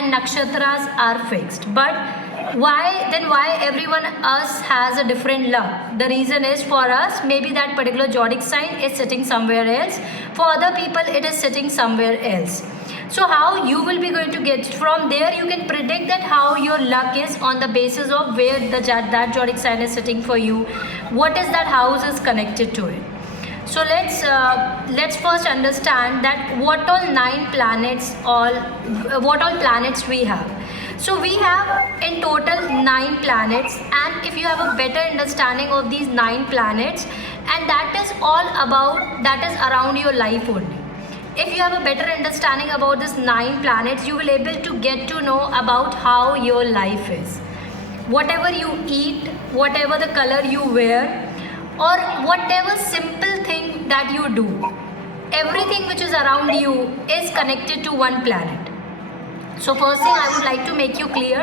and nakshatras are fixed. But why everyone else has a different luck? The reason is, for us, maybe that particular zodiac sign is sitting somewhere else. For other people, it is sitting somewhere else. So how you will be going to get from there? You can predict that how your luck is on the basis of where that zodiac sign is sitting for you. What is that house is connected to it? So let's first understand that what all planets we have. So we have in total 9 planets, and if you have a better understanding of these 9 planets, and that is around your life only. If you have a better understanding about this 9 planets, you will able to get to know about how your life is. Whatever you eat, whatever the color you wear, or whatever simple thing that you do, everything which is around you is connected to one planet. So first thing I would like to make you clear,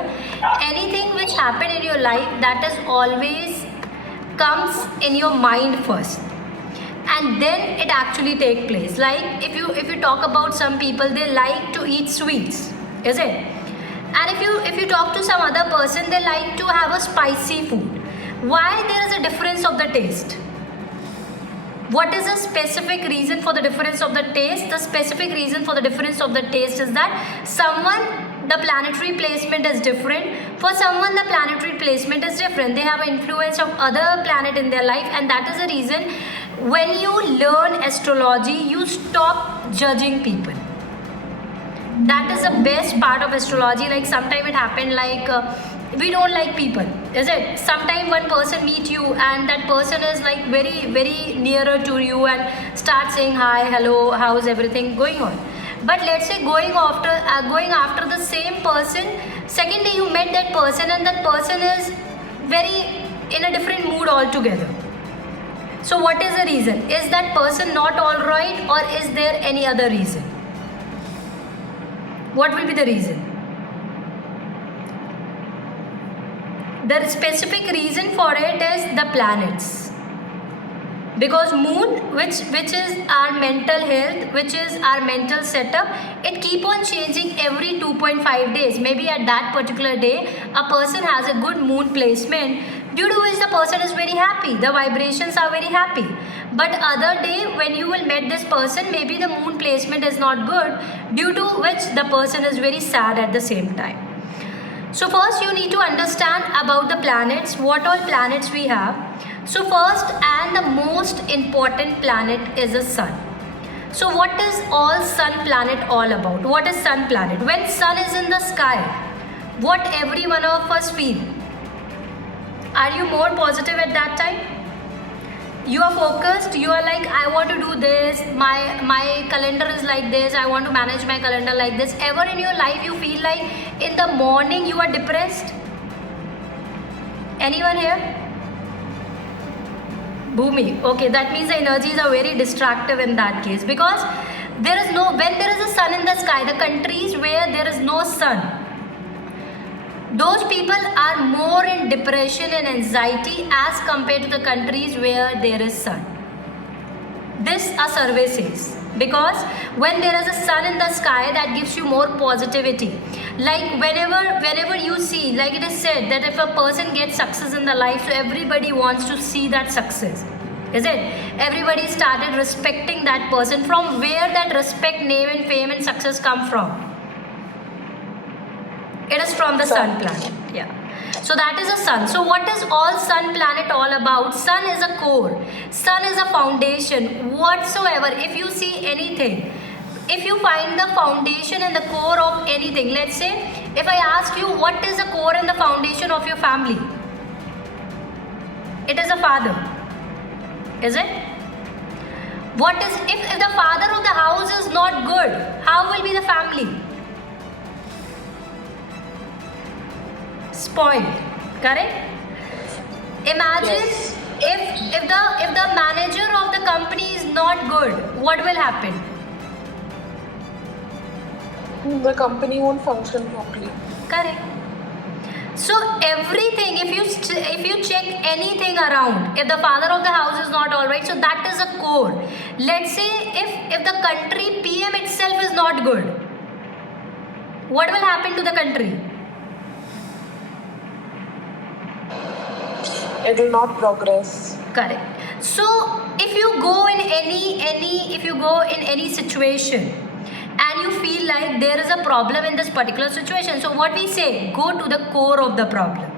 anything which happen in your life, that is always comes in your mind first, and then it actually take place. Like if you talk about some people, they like to eat sweets, is it? And if you talk to some other person, they like to have a spicy food. Why there is a difference of the taste? What is the specific reason for the difference of the taste? The specific reason for the difference of the taste is that the planetary placement is different. For someone, the planetary placement is different. They have influence of other planet in their life, and that is the reason when you learn astrology, you stop judging people. That is the best part of astrology. Like sometimes it happened like we don't like people, is it? Sometimes one person meet you and that person is like very very nearer to you and start saying hi, hello, how's everything going on. But let's say going after the same person, second day you met that person and that person is very in a different mood altogether. So what is the reason? Is that person not alright, or is there any other reason? What will be the reason? The specific reason for it is the planets. Because moon, which is our mental health, which is our mental setup, it keep on changing every 2.5 days. Maybe at that particular day, a person has a good moon placement, due to which the person is very happy. The vibrations are very happy. But other day, when you will meet this person, maybe the moon placement is not good, due to which the person is very sad at the same time. So first you need to understand about the planets, what all planets we have. So first and the most important planet is the sun. So what is all sun planet all about? What is sun planet? When sun is in the sky, what every one of us feel? Are you more positive at that time? You are focused, you are like, I want to do this, my calendar is like this, I want to manage my calendar like this. Ever in your life you feel like in the morning you are depressed? Anyone here? Bhumi. Okay, that means the energies are very destructive in that case, because when there is a sun in the sky, the countries where there is no sun, those people are more in depression and anxiety as compared to the countries where there is sun. This a survey says, because when there is a sun in the sky, that gives you more positivity. Like whenever you see, like it is said that if a person gets success in the life, so everybody wants to see that success, is it? Everybody started respecting that person. From where that respect, name and fame and success come from? It is from the sun planet. Yeah. So that is the sun. So what is all sun planet all about? Sun is a core. Sun is a foundation. Whatsoever, if you see anything, if you find the foundation and the core of anything, let's say, if I ask you what is the core and the foundation of your family? It is a father. Is it? What is, if the father of the house is not good, how will be the family? Spoiled, correct? Imagine if the manager of the company is not good, what will happen? The company won't function properly. Correct. So everything, if you check anything around, if the father of the house is not alright, so that is a core. Let's say if the country PM itself is not good, what will happen to the country? It will not progress. Correct. So if you go in any situation and you feel like there is a problem in this particular situation, so what we say, go to the core of the problem.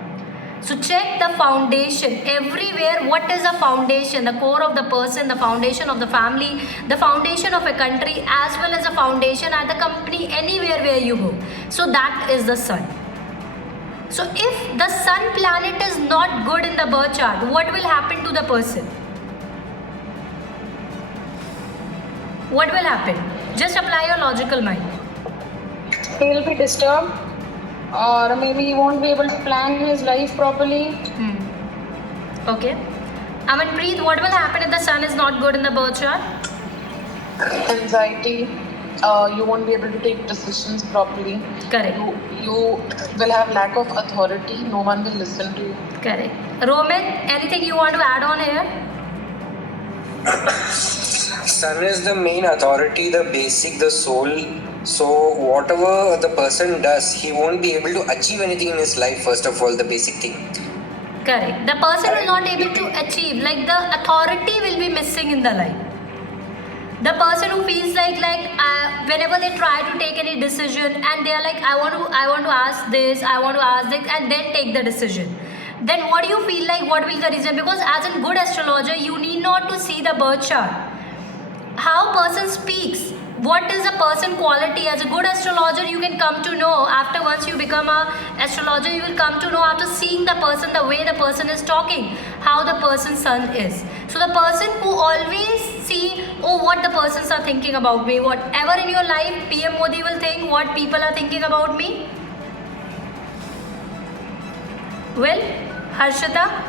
So check the foundation everywhere. What is the foundation? The core of the person, the foundation of the family, the foundation of a country, as well as the foundation at the company, anywhere where you go. So that is the sun. So if the sun planet is not good in the birth chart, what will happen to the person? What will happen? Just apply your logical mind. He will be disturbed, or maybe he won't be able to plan his life properly. Okay. Amanpreet, what will happen if the sun is not good in the birth chart? Anxiety. You won't be able to take decisions properly. Correct. You will have lack of authority. No one will listen to you. Correct. Roman, anything you want to add on here? Sun is the main authority, the basic, the soul. So whatever the person does, he won't be able to achieve anything in his life. First of all, the basic thing. Correct. The person will not able to achieve, like the authority will be missing in the life. The person who feels like whenever they try to take any decision and they are like, I want to ask this, and then take the decision. Then what do you feel like? What will be the reason? Because as a good astrologer, you need not to see the birth chart. How person speaks, what is a person quality. As a good astrologer, you can come to know after, once you become a astrologer, you will come to know after seeing the person, the way the person is talking, how the person's sun is. So the person who always see, oh, what the persons are thinking about me, whatever in your life PM Modi will think, what people are thinking about me. Well, Harshita?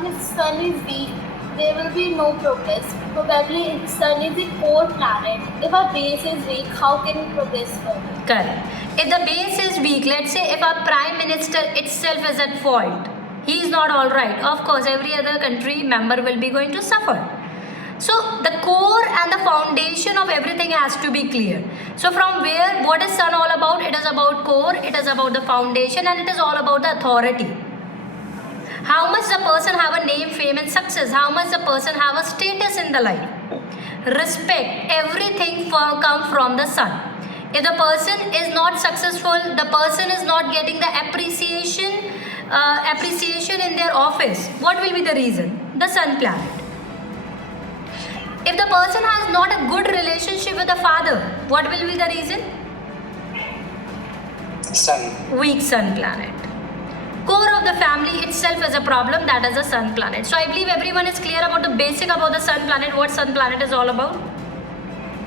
If sun is weak, there will be no progress. Probably if sun is the core planet. If our base is weak, how can we progress further? Correct. If the base is weak, let's say if our prime minister itself is at fault, he is not all right, of course every other country member will be going to suffer. So the core and the foundation of everything has to be clear. So from where, what is sun all about? It is about core, it is about the foundation, and it is all about the authority. How much the person have a name, fame and success, how much the person have a status in the life. Respect, everything come from the sun. If the person is not successful, the person is not getting the appreciation in their office, what will be the reason? The sun planet. If the person has not a good relationship with the father, what will be the reason? Sun. Weak sun planet. Core of the family itself is a problem, that is the sun planet. So I believe everyone is clear about the basic about the sun planet, what sun planet is all about.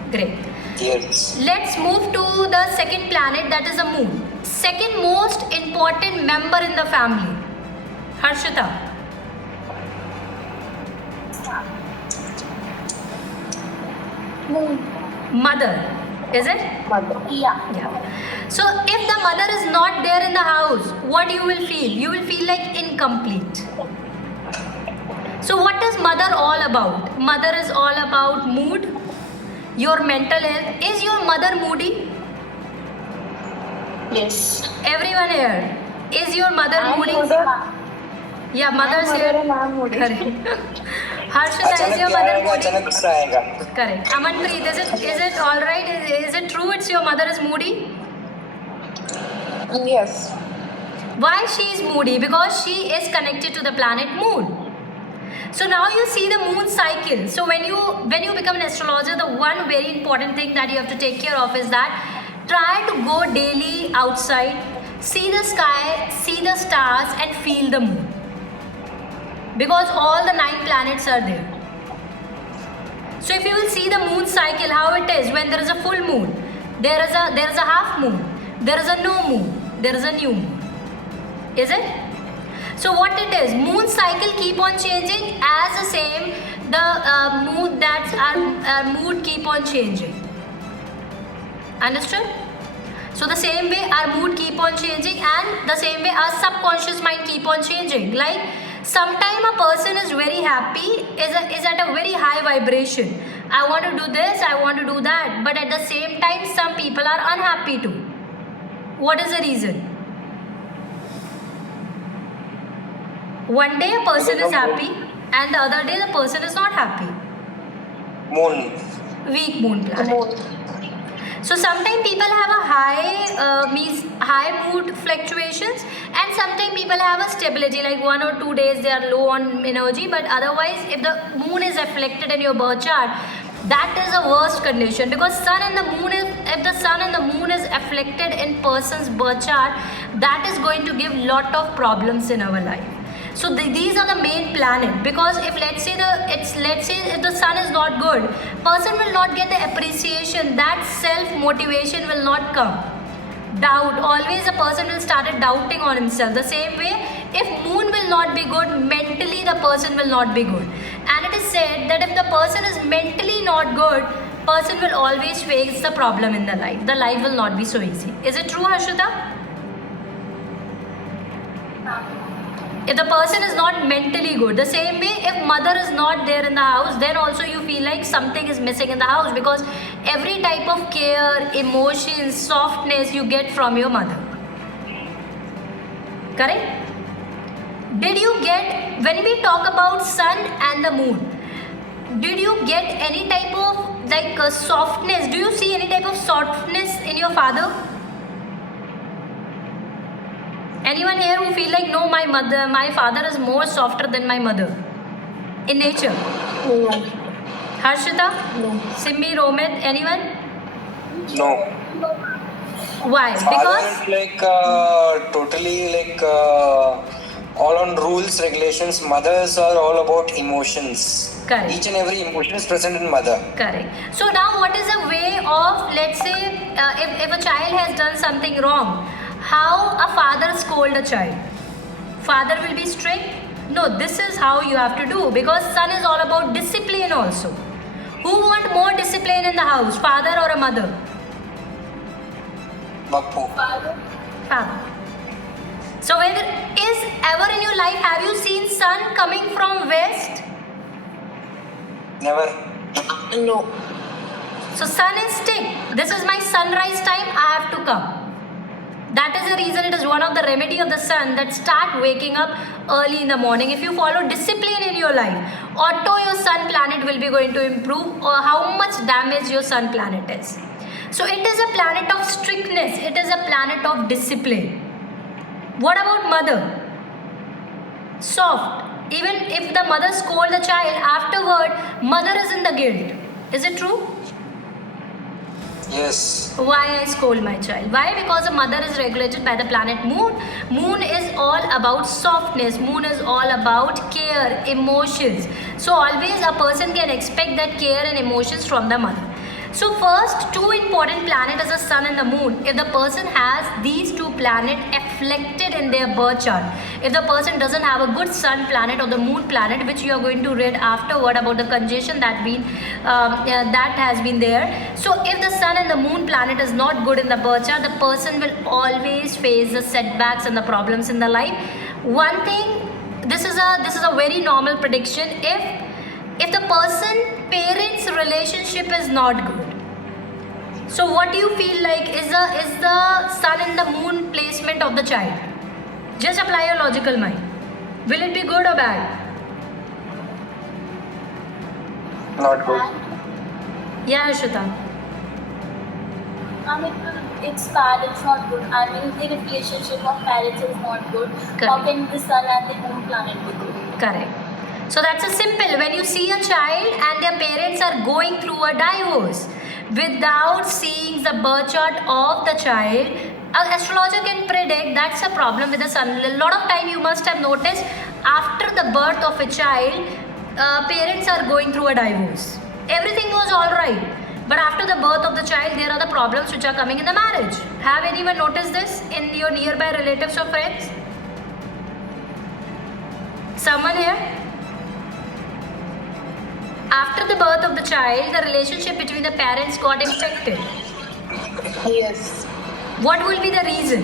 Great. Yes. Let's move to the second planet, that is the moon. Second most important member in the family. Harshita. Moon. Mother. Is it? Mother. Yeah. So if the mother is not there in the house, what you will feel? You will feel like incomplete. So what is mother all about? Mother is all about mood, your mental health. Is your mother moody? Yes. Everyone here. Is your mother I'm moody? mother. Yeah, mother's I'm here. mother and I'm moody. Correct. Harshita, is अचानक your प्यार mother आएगा, moody? अचानक गुस्सा आएगा. Correct. Amanpreet, is it all right? Is it true? It's your mother is moody? Yes. Why she is moody? Because she is connected to the planet moon. So now you see the moon cycle. So when you become an astrologer, the one very important thing that you have to take care of is that try to go daily outside, see the sky, see the stars and feel the moon. Because all the 9 planets are there. So if you will see the moon cycle, how it is when there is a full moon, there is a half moon, there is a no moon, there is a new moon. Is it? So what it is, moon cycle keep on changing as the same, the mood that's our mood keep on changing. Understood? So the same way our mood keep on changing and the same way our subconscious mind keep on changing. Like Sometimes a person is very happy, is at a very high vibration. I want to do this, I want to do that. But at the same time, some people are unhappy too. What is the reason? One day a person is happy and the other day the person is not happy. Moon. Weak moon planet. So sometimes people have a high mood fluctuations, and sometimes people have a stability, like 1 or 2 days they are low on energy, but otherwise if the moon is afflicted in your birth chart, that is a worst condition, because if the sun and the moon is afflicted in person's birth chart, that is going to give lot of problems in our life. So these are the main planet, because if let's say if the sun is not good, person will not get the appreciation, that self motivation will not come. Doubt, always a person will start doubting on himself. The same way, if moon will not be good, mentally the person will not be good. And it is said that if the person is mentally not good, person will always face the problem in the life. The life will not be so easy. Is it true, Harshita? If the person is not mentally good, the same way if mother is not there in the house, then also you feel like something is missing in the house, because every type of care, emotions, softness you get from your mother. Correct? Did you get, when we talk about sun and the moon, did you get any type of like softness? Do you see any type of softness in your father? Anyone here who feel like, no, my father is more softer than my mother in nature? No. Harshita? No. Simmi, Romit, anyone? No. Why? Father Because is like totally like all on rules, regulations. Mothers are all about emotions. Correct. Each and every emotion is present in mother. Correct. So now what is a way of, let's say, if a child has done something wrong, how a father scold a child? Father will be strict? No, this is how you have to do, because sun is all about discipline also. Who want more discipline in the house, father or a mother? Bappu. Father. Father. So whether is ever in your life have you seen sun coming from west? Never. No. So sun is stick. This is my sunrise time, I have to come. That is the reason it is one of the remedy of the sun, that start waking up early in the morning. If you follow discipline in your life, auto your sun planet will be going to improve, or how much damage your sun planet is. So it is a planet of strictness, it is a planet of discipline. What about mother? Soft. Even if the mother scold the child, afterward mother is in the guilt. Is it true? Yes. Why I scold my child? Why? Because the mother is regulated by the planet moon. Moon is all about softness. Moon is all about care, emotions. So always a person can expect that care and emotions from the mother. So first, two important planets is the sun and the moon. If the person has these two planets afflicted in their birth chart, if the person doesn't have a good sun planet or the moon planet, which you are going to read afterward about the conjunction that has been there. So if the sun and the moon planet is not good in the birth chart, the person will always face the setbacks and the problems in the life. One thing, this is a very normal prediction. If the parents relationship is not good, so what do you feel like is the sun and the moon placement of the child? Just apply your logical mind. Will it be good or bad? Not good. Yeah, Ashita. I mean, it's bad, it's not good. I mean, the relationship of parents is not good. Correct. How can the sun and the moon planet be good? Correct. So that's a simple. When you see a child and their parents are going through a divorce without seeing the birth chart of the child, an astrologer can predict that's a problem with the sun. A lot of time you must have noticed after the birth of a child, parents are going through a divorce. Everything was all right, but after the birth of the child, there are the problems which are coming in the marriage. Have anyone noticed this in your nearby relatives or friends? Someone here? After the birth of the child, the relationship between the parents got infected. Yes. What will be the reason?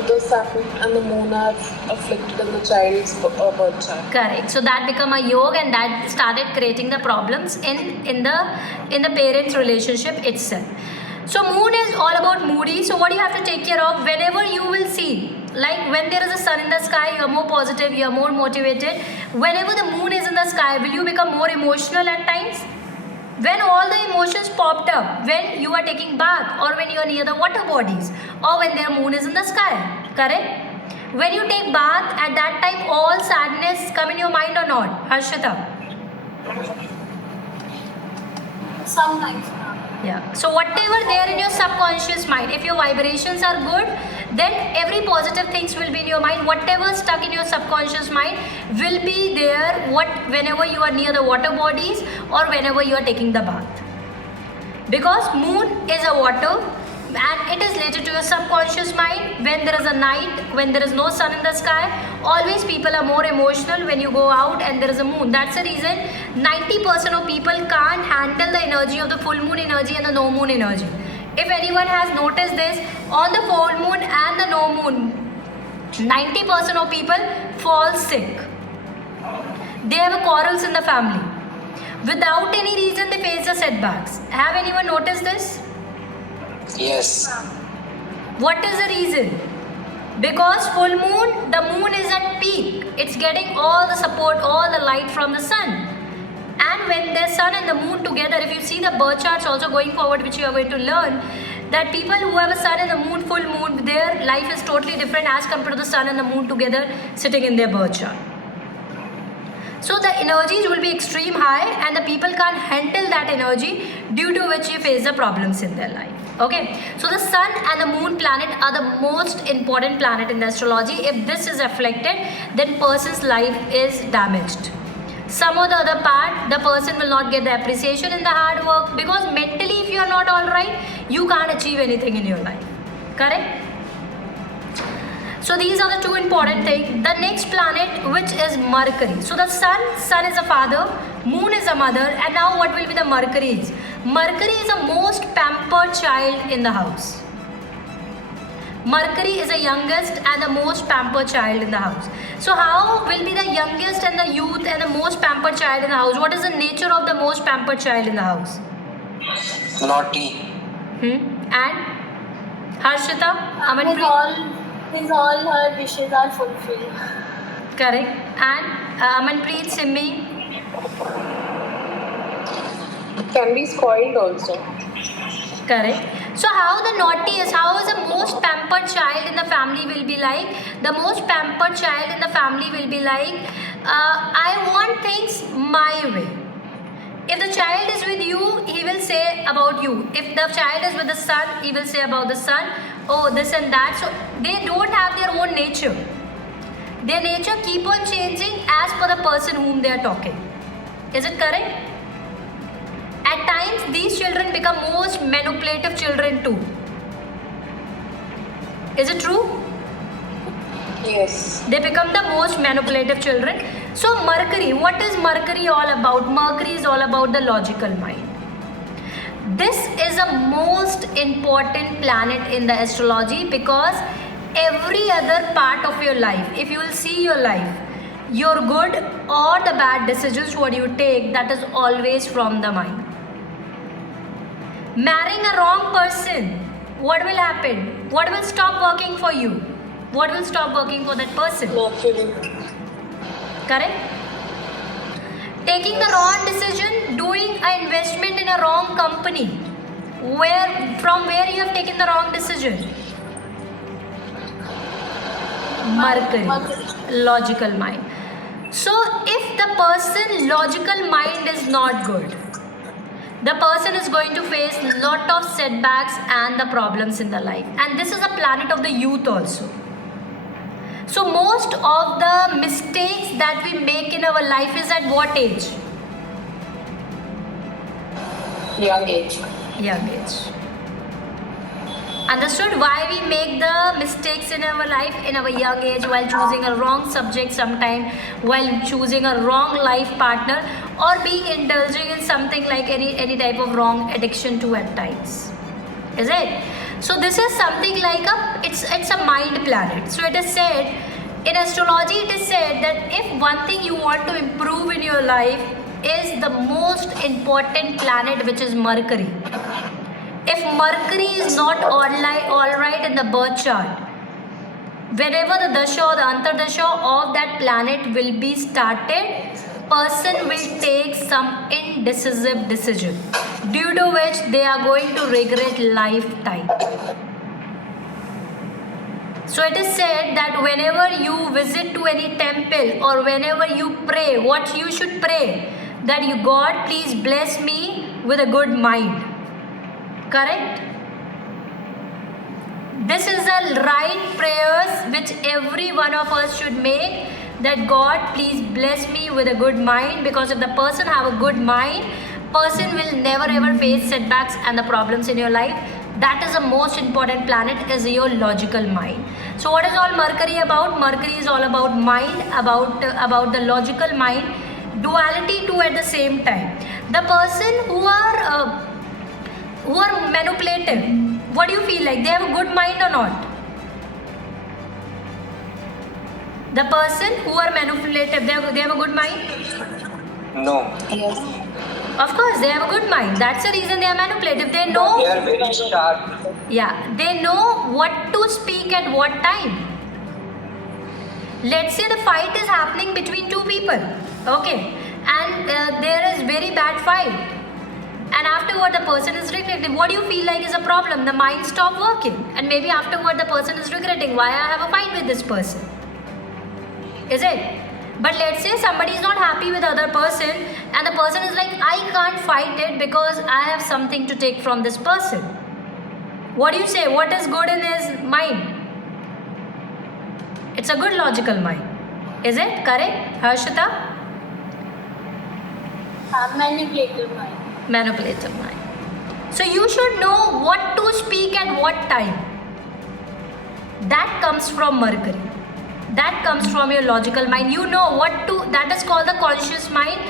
the sun and the moon are afflicted in the child's birth chart. Correct. So that become a yoga, and that started creating the problems in the parents' relationship itself. So moon is all about moody. So what you have to take care of whenever you will see, like when there is a sun in the sky, you are more positive, you are more motivated. Whenever the moon is in the sky, will you become more emotional at times? When all the emotions popped up, when you are taking bath, or when you are near the water bodies, or when their moon is in the sky, correct? When you take bath, at that time all sadness come in your mind or not, Harshita? Sometimes. Yeah. So whatever there in your subconscious mind, if your vibrations are good, then every positive things will be in your mind. Whatever stuck in your subconscious mind will be there whenever you are near the water bodies or whenever you are taking the bath. Because moon is a water and it is related to your subconscious mind. When there is a night, when there is no sun in the sky, always people are more emotional when you go out and there is a moon. That's the reason 90% of people can't handle the energy of the full moon energy and the no moon energy. If anyone has noticed this, on the full moon and the no moon, 90% of people fall sick. They have quarrels in the family. Without any reason, they face the setbacks. Have anyone noticed this? Yes. What is the reason? Because full moon, the moon is at peak. It's getting all the support, all the light from the sun. And when the sun and the moon together, if you see the birth charts also going forward, which you are going to learn, that people who have a sun and the moon, full moon, their life is totally different as compared to the sun and the moon together sitting in their birth chart. So the energies will be extreme high and the people can't handle that energy, due to which you face the problems in their life. Okay, so the sun and the moon planet are the most important planet in the astrology. If this is afflicted, then person's life is damaged. Some or the other part, the person will not get the appreciation in the hard work, because mentally if you are not all right, you can't achieve anything in your life. Correct? So these are the two important things. The next planet, which is Mercury. So the sun is a father, moon is a mother, and now what will be the Mercury is? Mercury is the most pampered child in the house. Mercury is the youngest and the most pampered child in the house. So how will be the youngest and the youth and the most pampered child in the house? What is the nature of the most pampered child in the house? Naughty. And Harshita, Amanpreet? His all her wishes are fulfilled. Correct. And Amanpreet, Simmi? Can be spoiled also. Correct. So how the naughty is, how is the most pampered child in the family will be like? The most pampered child in the family will be like, I want things my way. If the child is with you, he will say about you. If the child is with the sun, he will say about the sun, oh, this and that. So they don't have their own nature. Their nature keep on changing as per the person whom they are talking. Is it correct? At times, these children become most manipulative children too. Is it true? Yes. They become the most manipulative children. So Mercury, what is Mercury all about? Mercury is all about the logical mind. This is the most important planet in the astrology, because every other part of your life, if you will see your life, your good or the bad decisions what you take, that is always from the mind. Marrying a wrong person, what will happen? What will stop working for you? What will stop working for that person? Mercury. Correct? Taking the wrong decision, doing an investment in a wrong company, from where you have taken the wrong decision? Mercury, logical mind. So if the person logical mind is not good, the person is going to face lot of setbacks and the problems in the life. And this is a planet of the youth also. So most of the mistakes that we make in our life is at what age? Young age. Young age. Understood why we make the mistakes in our life in our young age, while choosing a wrong subject sometime, while choosing a wrong life partner, or being indulging in something like any type of wrong addiction to at times. Is it? So this is something like it's a mind planet. So it is said in astrology, it is said that if one thing you want to improve in your life is the most important planet, which is Mercury. If Mercury is not all right in the birth chart, whenever the dasha or the antardasha of that planet will be started, person will take some indecisive decision, due to which they are going to regret lifetime. So it is said that whenever you visit to any temple or whenever you pray, what you should pray, that you, God, please bless me with a good mind. Correct? This is the right prayers which every one of us should make, that God, please bless me with a good mind, because if the person have a good mind, person will never ever face setbacks and the problems in your life. That is the most important planet, is your logical mind. So what is all Mercury about? Mercury is all about mind, about the logical mind, duality too at the same time. The person who are manipulative, what do you feel like? They have a good mind or not? The person who are manipulative, they have a good mind? No. Yes. Of course, they have a good mind. That's the reason they are manipulative. They know. They are very sharp. Yeah, they know what to speak at what time. Let's say the fight is happening between two people, okay, and there is very bad fight, and afterward the person is regretting. What do you feel like is a problem? The mind stop working, and maybe afterward the person is regretting, why I have a fight with this person. Is it? But let's say somebody is not happy with the other person, and the person is like, I can't fight it because I have something to take from this person. What do you say? What is good in his mind? It's a good logical mind. Is it correct, Harshita? Manipulative mind. Manipulative mind. So you should know what to speak at what time. That comes from Mercury. That comes from your logical mind. You know what to, that is called the conscious mind.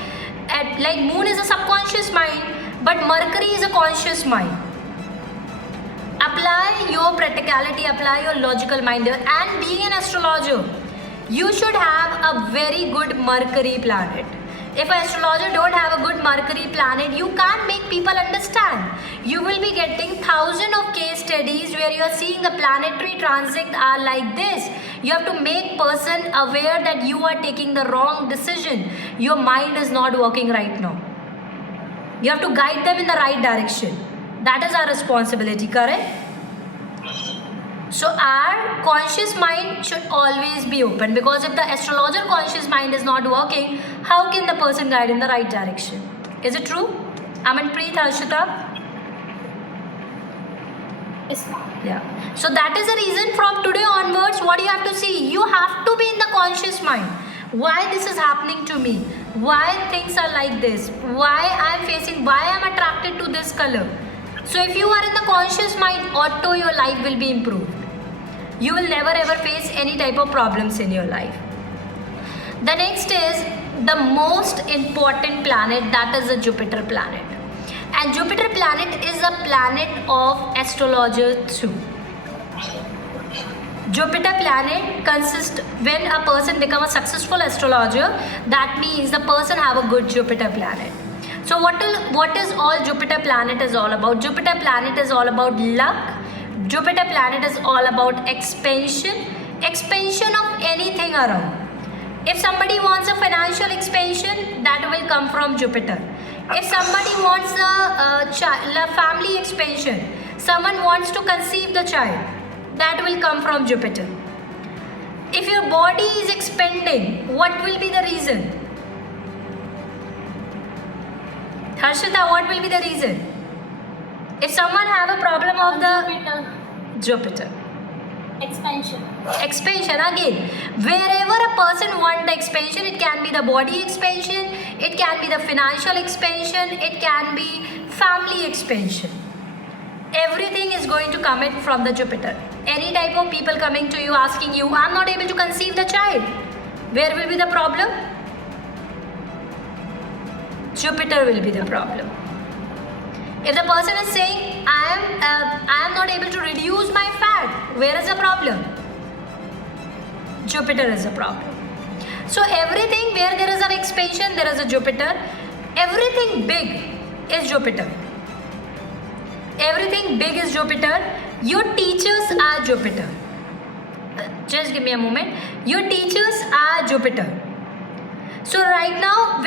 Like moon is a subconscious mind, but Mercury is a conscious mind. Apply your practicality, apply your logical mind here. And being an astrologer, you should have a very good Mercury planet. If an astrologer don't have a good Mercury planet, you can't make people understand. You will be getting thousands of case studies where you are seeing the planetary transit are like this. You have to make person aware that you are taking the wrong decision. Your mind is not working right now. You have to guide them in the right direction. That is our responsibility, correct? So our conscious mind should always be open, because if the astrologer conscious mind is not working, how can the person guide in the right direction? Is it true? Amanpreet, Harshita? Yes, ma'am. Yeah. So that is the reason from today onwards, what you have to see, you have to be in the conscious mind. Why this is happening to me? Why things are like this? Why I am facing, why I am attracted to this color? So if you are in the conscious mind, auto your life will be improved. You will never ever face any type of problems in your life. The next is the most important planet, that is the Jupiter planet. And Jupiter planet is a planet of astrologer too. Jupiter planet consists, when a person becomes a successful astrologer, that means the person have a good Jupiter planet. So what is all Jupiter planet is all about? Jupiter planet is all about luck. Jupiter planet is all about expansion of anything around. If somebody wants a financial expansion, that will come from Jupiter. If somebody wants a family expansion, someone wants to conceive the child, that will come from Jupiter. If your body is expanding, what will be the reason? Harshita, what will be the reason? If someone have a problem of the Jupiter. Expansion. Expansion again. Wherever a person wants the expansion, it can be the body expansion, it can be the financial expansion, it can be family expansion. Everything is going to come in from the Jupiter. Any type of people coming to you asking you, I'm not able to conceive the child. Where will be the problem? Jupiter will be the problem. If the person is saying, I am not able to reduce my fat, where is the problem? Jupiter is the problem. So everything where there is an expansion, there is a Jupiter. Everything big is Jupiter. Everything big is Jupiter. Your teachers are Jupiter. Just give me a moment. Your teachers are Jupiter. So right now,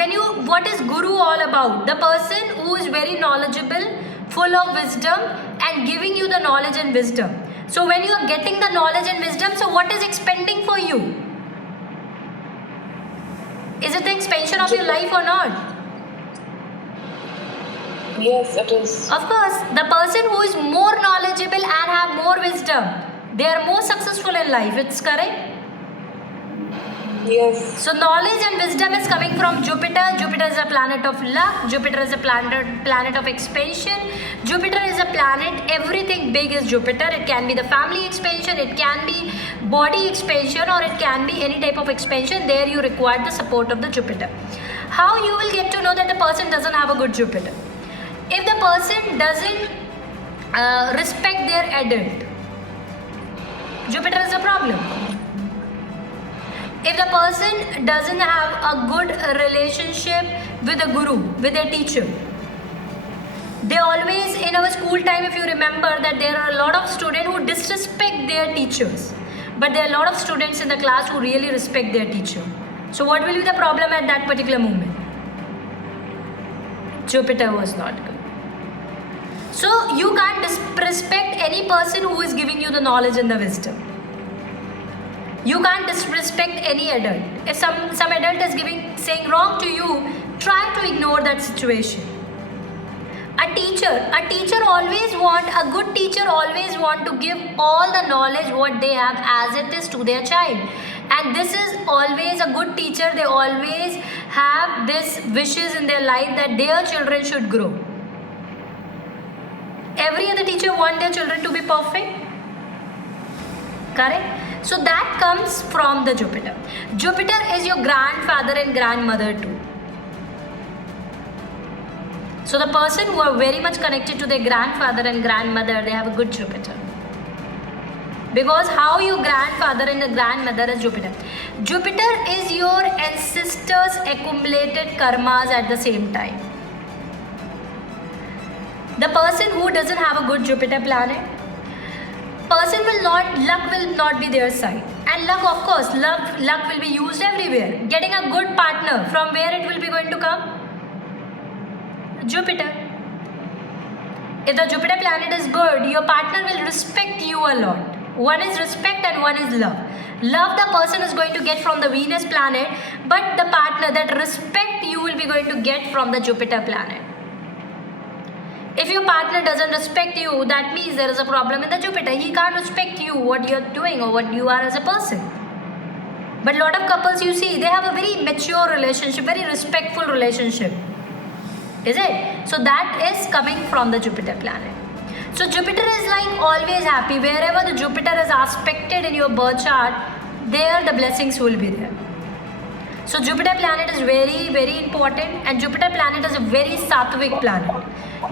what is Guru all about? The person who is very knowledgeable, full of wisdom and giving you the knowledge and wisdom. So when you are getting the knowledge and wisdom, so what is expanding for you? Is it the expansion of your life or not? Yes, it is. Of course, the person who is more knowledgeable and have more wisdom, they are more successful in life. It's correct? Yes. So knowledge and wisdom is coming from Jupiter. Jupiter is a planet of luck. Jupiter is a planet of expansion. Jupiter is a planet, everything big is Jupiter. It can be the family expansion, it can be body expansion, or it can be any type of expansion. There you require the support of the Jupiter. How you will get to know that the person doesn't have a good Jupiter? If the person doesn't respect their adult, Jupiter is a problem. If the person doesn't have a good relationship with a guru, with a teacher, they always, in our school time, if you remember, that there are a lot of students who disrespect their teachers, but there are a lot of students in the class who really respect their teacher. So what will be the problem at that particular moment? Jupiter was not good. So you can't disrespect any person who is giving you the knowledge and the wisdom. You can't disrespect any adult. If some adult is saying wrong to you, try to ignore that situation. A teacher always a good teacher always want to give all the knowledge what they have as it is to their child. And this is always a good teacher. They always have this wishes in their life that their children should grow. Every other teacher want their children to be perfect. Correct? So that comes from the Jupiter. Jupiter is your grandfather and grandmother too. So the person who are very much connected to their grandfather and grandmother, they have a good Jupiter. Because how your grandfather and the grandmother is Jupiter. Jupiter is your ancestors' accumulated karmas at the same time. The person who doesn't have a good Jupiter planet, luck will not be their side. And luck, of course, luck will be used everywhere. Getting a good partner, from where it will be going to come? Jupiter. If the Jupiter planet is good, your partner will respect you a lot. One is respect and one is love. Love the person is going to get from the Venus planet, but the partner, that respect you will be going to get from the Jupiter planet. If your partner doesn't respect you, that means there is a problem in the Jupiter. He can't respect you, what you're doing or what you are as a person. But a lot of couples you see, they have a very mature relationship, very respectful relationship. Is it? So that is coming from the Jupiter planet. So Jupiter is like always happy. Wherever the Jupiter is aspected in your birth chart, there the blessings will be there. So Jupiter planet is very, very important, and Jupiter planet is a very sattvic planet.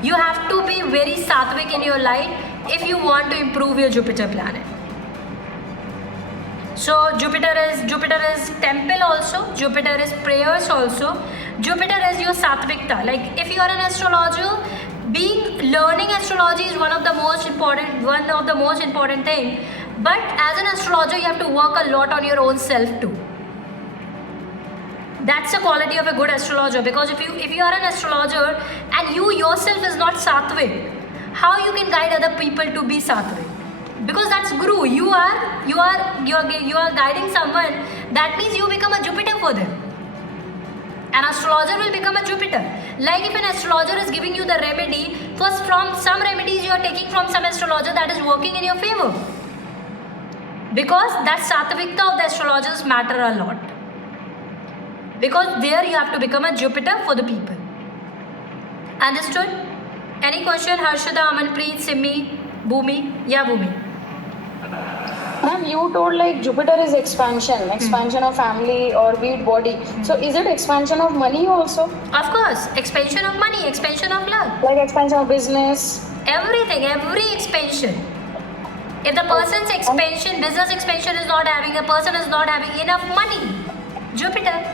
You have to be very sattvic in your life if you want to improve your Jupiter planet. So Jupiter is temple also, Jupiter is prayers also. Jupiter is your sattvikta. Like if you are an astrologer, learning astrology is one of the most important thing. But as an astrologer, you have to work a lot on your own self too. That's the quality of a good astrologer, because if you are an astrologer and you yourself is not sattvic, how you can guide other people to be sattvic? Because that's Guru. You are guiding someone. That means you become a Jupiter for them. An astrologer will become a Jupiter. Like if an astrologer is giving you the remedy, first from some remedies you are taking from some astrologer that is working in your favor. Because that sattvikta of the astrologers matter a lot. Because there you have to become a Jupiter for the people. Understood? Any question? Harshada, Amanpreet, Simmi, Bhumi? Yeah, Bhumi. Ma'am, you told like Jupiter is expansion of family or be it body. So is it expansion of money also? Of course, expansion of money, expansion of love. Like expansion of business? Everything, every expansion. If the person's expansion, business expansion is not having, the person is not having enough money, Jupiter.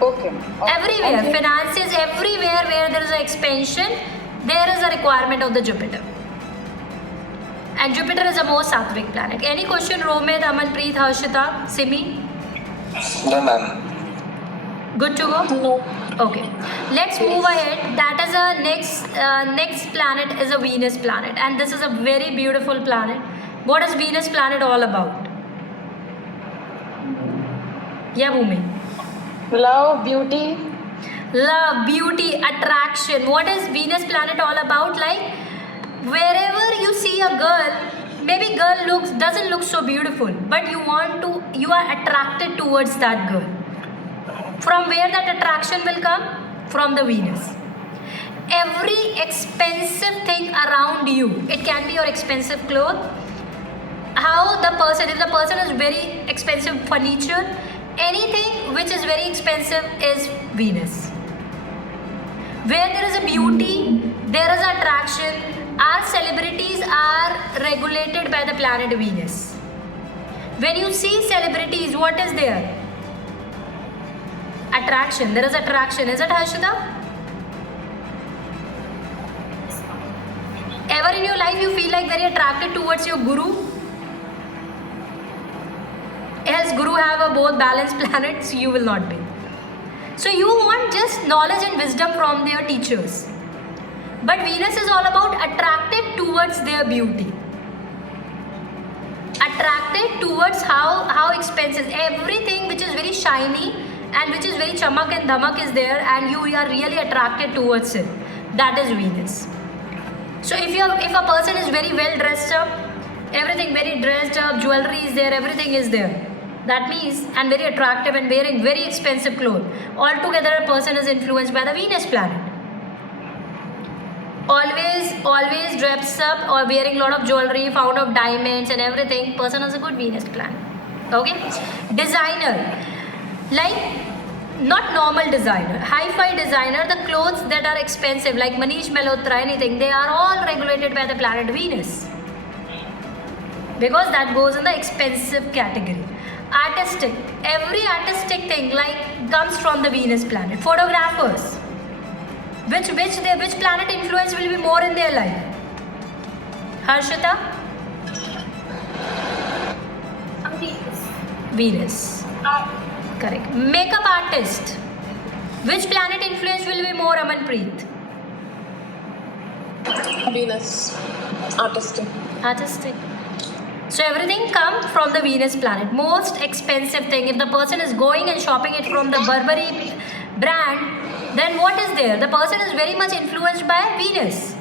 Okay. Everywhere, Okay. finances, everywhere where there is an expansion, there is a requirement of the Jupiter. And Jupiter is the most sattvic planet. Any question, Romit, Amanpreet, Harshita, Simi? No, ma'am. Good to go? No. Okay. Let's move ahead. That is a next planet is a Venus planet, and this is a very beautiful planet. What is Venus planet all about? Yeah, Bhumi. Love, beauty. Love, beauty, attraction. What is Venus planet all about? Like wherever you see a girl, maybe girl doesn't look so beautiful, but you are attracted towards that girl. From where that attraction will come? From the Venus. Every expensive thing around you, it can be your expensive clothes, if the person is very expensive furniture, anything which is very expensive is Venus. Where there is a beauty, there is attraction. Our celebrities are regulated by the planet Venus. When you see celebrities, what is there? Attraction. There is attraction. Is it, Harshita? Ever in your life you feel like very attracted towards your guru? Else guru have a both balanced planets, you will not be. So you want just knowledge and wisdom from their teachers. But Venus is all about attracted towards their beauty. Attracted towards how expensive. Everything which is very shiny and which is very chamak and dhamak is there, and you are really attracted towards it. That is Venus. So if a person is very well dressed up, everything very dressed up, jewelry is there, everything is there. That means, and very attractive and wearing very expensive clothes. Altogether a person is influenced by the Venus planet. Always dressed up or wearing lot of jewelry, found of diamonds and everything. Person has a good Venus planet. Okay? Designer. Like, not normal designer, hi-fi designer, the clothes that are expensive like Manish Malhotra, anything, they are all regulated by the planet Venus. Because that goes in the expensive category. Artistic, every artistic thing like comes from the Venus planet. Photographers, which planet influence will be more in their life? Harshita? Venus. Correct. Makeup artist, which planet influence will be more, Amanpreet? Venus. Artistic. Artistic. So everything comes from the Venus planet. Most expensive thing, if the person is going and shopping it from the Burberry brand, then what is there? The person is very much influenced by Venus.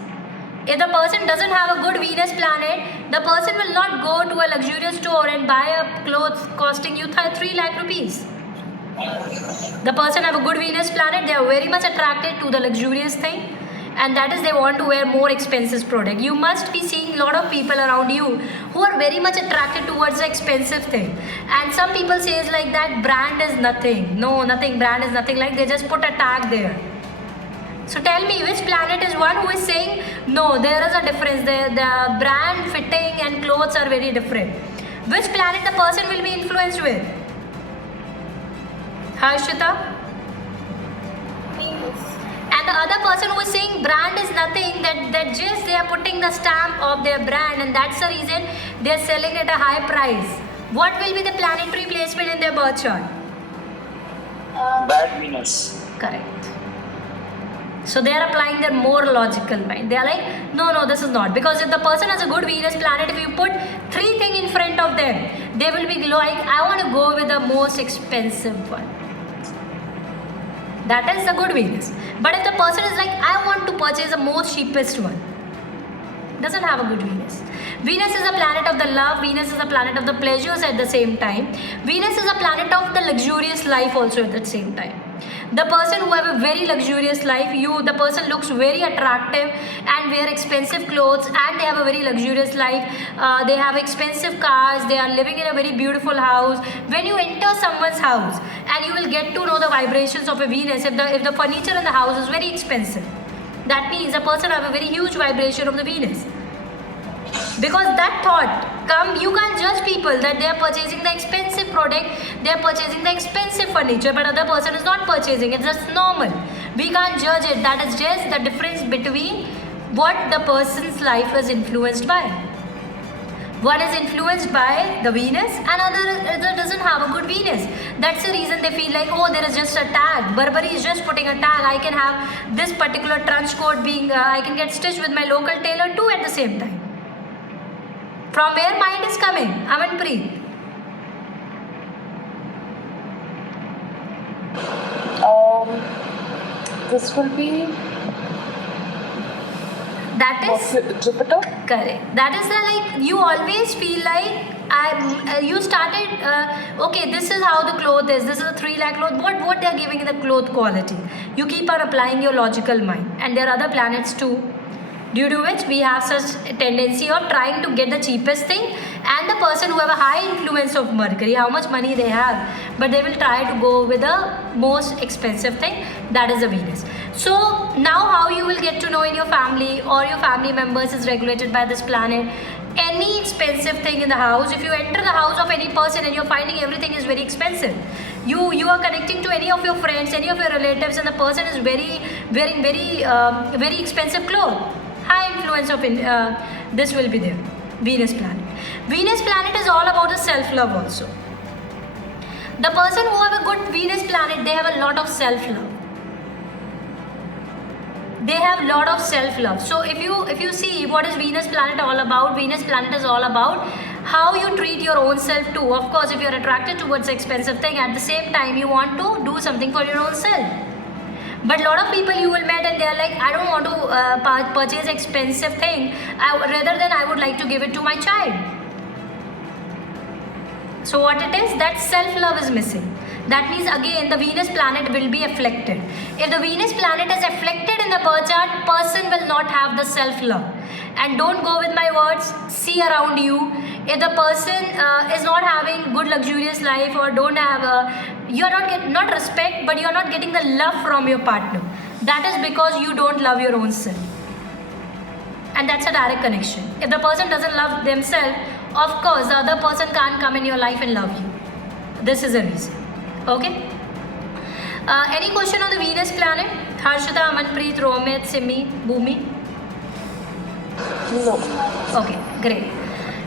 If the person doesn't have a good Venus planet, the person will not go to a luxurious store and buy a clothes costing you 3 lakh rupees. The person have a good Venus planet, they are very much attracted to the luxurious thing, and that is they want to wear more expensive product. You must be seeing a lot of people around you who are very much attracted towards the expensive thing. And some people says like that brand is nothing. No, nothing, brand is nothing, like they just put a tag there. So tell me, which planet is one who is saying, no, there is a difference, the brand, fitting and clothes are very different. Which planet the person will be influenced with? Harshita? And the other person who is saying brand is nothing, that just they are putting the stamp of their brand and that's the reason they are selling at a high price. What will be the planetary placement in their birth chart? Bad Venus. Correct. So they are applying their more logical mind. They are like, no, this is not. Because if the person has a good Venus planet, if you put 3 things in front of them, they will be like, I want to go with the most expensive one. That is the good Venus. But if the person is like, I want to purchase the most cheapest one, doesn't have a good Venus. Venus is a planet of the love. Venus is a planet of the pleasures at the same time. Venus is a planet of the luxurious life also at the same time. The person who have a very luxurious life, the person looks very attractive and wear expensive clothes, and they have a very luxurious life. They have expensive cars. They are living in a very beautiful house. When you enter someone's house, and you will get to know the vibrations of a Venus. If the furniture in the house is very expensive, that means the person have a very huge vibration of the Venus. Because that thought you can't judge people that they are purchasing the expensive product, they are purchasing the expensive furniture, but other person is not purchasing. It's just normal. We can't judge it. That is just the difference between what the person's life is influenced by. One is influenced by the Venus, and other doesn't have a good Venus. That's the reason they feel like, oh, there is just a tag. Burberry is just putting a tag. I can have this particular trench coat being, I can get stitched with my local tailor too at the same time. From where mind is coming? Amanpreet. This will be That is Jupiter. correct. That is the like you always feel like you started. Okay, this is how the cloth is. This is a 3 lakh cloth. What they are giving in the cloth quality? You keep on applying your logical mind, and there are other planets too, due to which we have such a tendency of trying to get the cheapest thing. And the person who have a high influence of Mercury, how much money they have, but they will try to go with the most expensive thing, that is the Venus. So now how you will get to know in your family or your family members is regulated by this planet. Any expensive thing in the house, if you enter the house of any person and you're finding everything is very expensive, you are connecting to any of your friends, any of your relatives, and the person is wearing very expensive clothes, high influence of this will be there. Venus planet. Venus planet is all about the self-love also. The person who have a good Venus planet, they have a lot of self-love. They have lot of self-love. So if you see what is Venus planet all about, Venus planet is all about how you treat your own self too. Of course, if you're attracted towards expensive thing, at the same time you want to do something for your own self. But a lot of people you will meet and they are like, I don't want to purchase expensive thing. Rather than I would like to give it to my child. So what it is, that self-love is missing. That means again the Venus planet will be afflicted. If the Venus planet is afflicted in the birth chart, person will not have the self-love. And don't go with my words, see around you. If the person is not having good luxurious life or don't have, you are not respect, but you are not getting the love from your partner. That is because you don't love your own self. And that's a direct connection. If the person doesn't love themselves, of course the other person can't come in your life and love you. This is a reason. Okay? Any question on the Venus planet? Harshita, Amanpreet, Romit, Simi, Bhumi? No. Okay, great.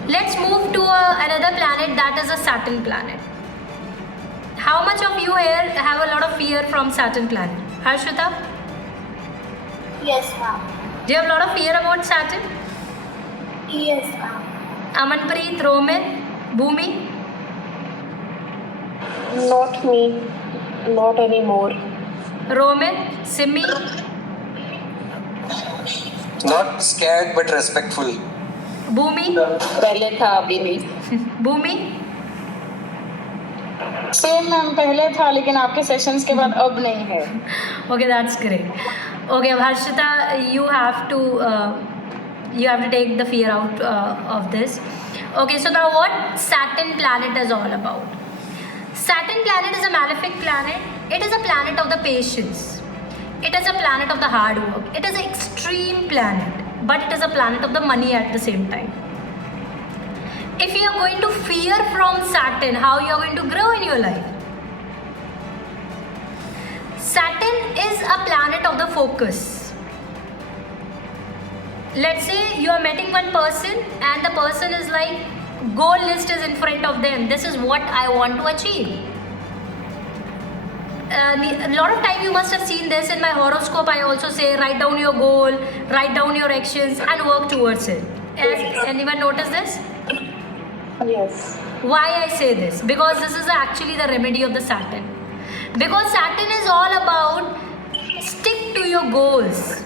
Let's move to another planet, that is a Saturn planet. How much of you here have a lot of fear from Saturn planet? Harshita? Yes, ma'am. Do you have a lot of fear about Saturn? Yes, ma'am. Amanpreet, Romit, Bhumi? Not me. Not anymore. Romit, Simi? Not scared but respectful. Bhumi? पहले था अभी नहीं. Bhumi? Same ma'am, पहले था लेकिन आपके sessions के बाद अब नहीं है. Okay, that's great. Okay, Harshita, you have to take the fear out of this. Okay, so now what Saturn planet is all about? Saturn planet is a malefic planet. It is a planet of the patience. It is a planet of the hard work. It is an extreme planet, but it is a planet of the money at the same time. If you are going to fear from Saturn, how you are going to grow in your life? Saturn is a planet of the focus. Let's say you are meeting one person and the person is like, goal list is in front of them. This is what I want to achieve. A lot of time you must have seen this in my horoscope. I also say write down your goal, write down your actions and work towards it. Anyone notice this? Yes. Why I say this? Because this is actually the remedy of the Saturn. Because Saturn is all about stick to your goals.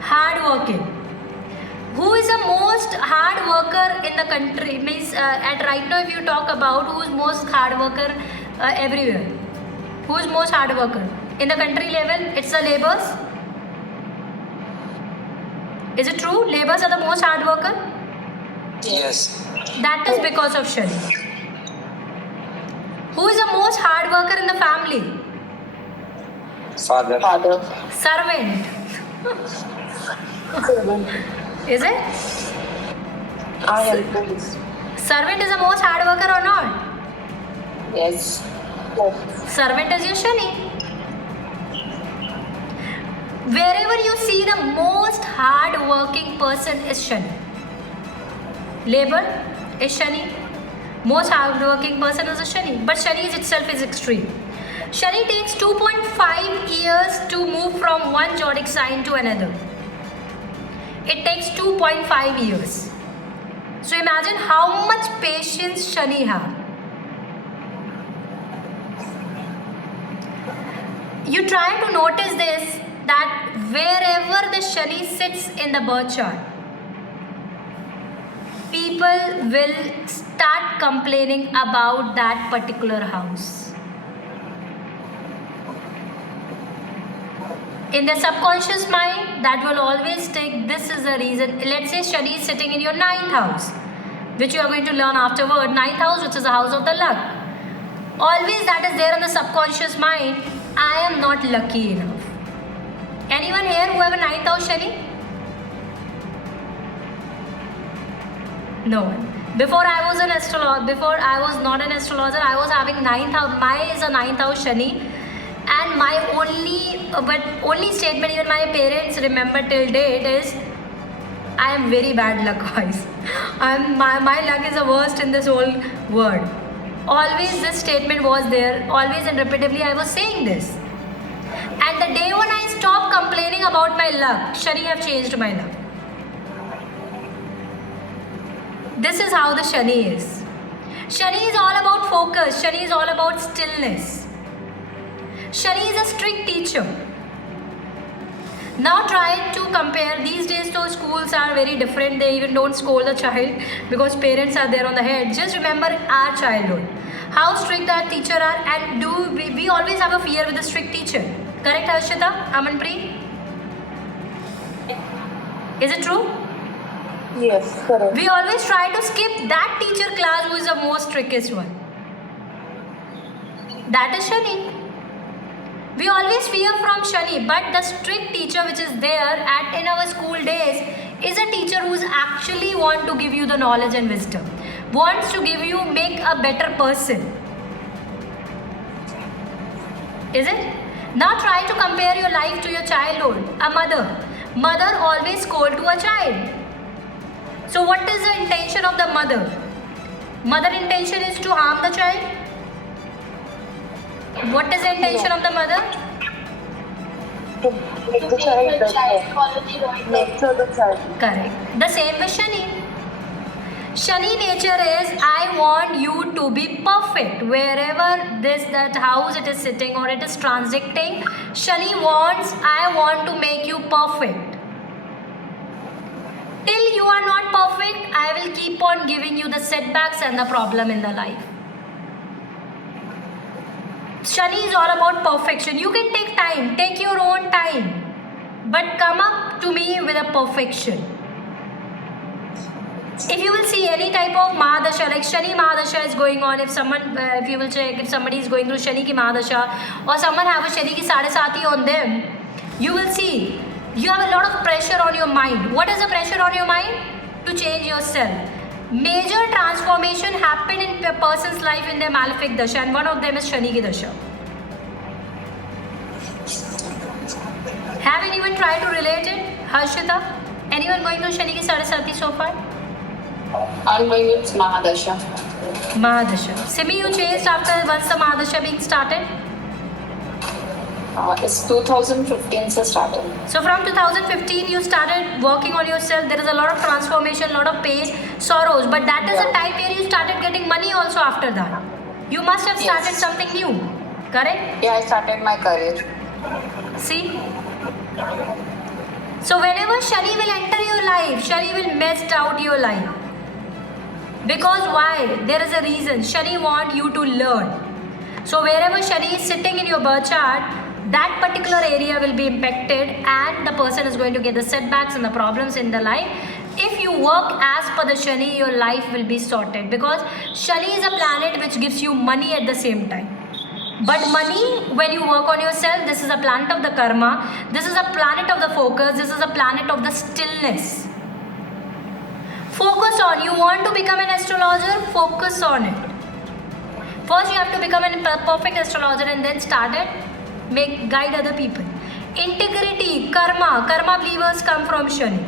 Hard working. Who is the most hard worker in the country? Means at right now if you talk about who is most hard worker everywhere. Who's most hard worker? In the country level, it's the laborers. Is it true? Laborers are the most hard worker? Yes. That is because of Shani. Who is the most hard worker in the family? Father. Father. Servant. Servant. Is it? I am police. Servant is the most hard worker or not? Yes. Yes. Servant is your Shani. Wherever you see the most hard working person is Shani. Labor is Shani. Most hard working person is a Shani. But Shani itself is extreme. Shani takes 2.5 years to move from one zodiac sign to another. It takes 2.5 years. So imagine how much patience Shani has. You try to notice this, that wherever the Shani sits in the birth chart, people will start complaining about that particular house. In the subconscious mind, that will always take, this is the reason. Let's say Shani is sitting in your 9th house, which you are going to learn afterward. 9th house, which is the house of the luck. Always that is there in the subconscious mind. I am not lucky enough. Anyone here who have a 9th house Shani? No one. Before I was an astrologer, before I was not an astrologer, I was having 9th house. My is a 9th house Shani. And my only statement even my parents remember till date is, I am very bad luck guys. My luck is the worst in this whole world. Always this statement was there, always and repeatedly I was saying this. And the day when I stopped complaining about my luck, Shani have changed my luck. This is how the Shani is. Shani is all about focus. Shani is all about stillness. Shani is a strict teacher. Now try to compare. These days those schools are very different. They even don't scold the child because parents are there on the head. Just remember our childhood. How strict our teacher are, and we always have a fear with the strict teacher. Correct, Harshita? Amanpreet? Is it true? Yes, correct. We always try to skip that teacher class who is the most strictest one. That is Shani. We always fear from Shani, but the strict teacher which is there in our school days is a teacher who is actually want to give you the knowledge and wisdom. Wants to give you, make a better person. Is it? Now try to compare your life to your childhood. A mother. Mother always scold to a child. So what is the intention of the mother? Mother intention is to harm the child? What is the intention of the mother? To make the child better. quality right. Make sure the child. Correct. The same with Shani. Shani nature is, I want you to be perfect. Wherever that house it is sitting or it is transiting, Shani wants, I want to make you perfect. Till you are not perfect, I will keep on giving you the setbacks and the problem in the life. Shani is all about perfection. You can take time, take your own time, but come up to me with a perfection. If you will see any type of Mahadasha, like Shani Mahadasha is going on, if you will check, if somebody is going through Shani ki Mahadasha, or someone have a Shani ki Sadesati on them, you will see, you have a lot of pressure on your mind. What is the pressure on your mind? To change yourself. Major transformation happen in a person's life in their malefic dasha, and one of them is Shani ki dasha. Have anyone tried to relate it? Harshita? Anyone going through Shani ki Sadesati so far? I'm going with Mahadasha. Mahadasha. Simi, you changed after once the Mahadasha being started? It's 2015 se started. So from 2015 you started working on yourself. There is a lot of transformation, lot of pain, sorrows. But that is the time where you started getting money also after that. You must have started Yes. something new. Correct? Yeah, I started my career. See? So whenever Shani will enter your life, Shani will mess out your life. Because why? There is a reason. Shani want you to learn. So wherever Shani is sitting in your birth chart, that particular area will be impacted and the person is going to get the setbacks and the problems in the life. If you work as per the Shani, your life will be sorted, because Shani is a planet which gives you money at the same time. But money, when you work on yourself, this is a planet of the karma, this is a planet of the focus, this is a planet of the stillness. Focus on, you want to become an astrologer, focus on it. First you have to become a perfect astrologer and then start it, guide other people. Integrity, karma believers come from Shani.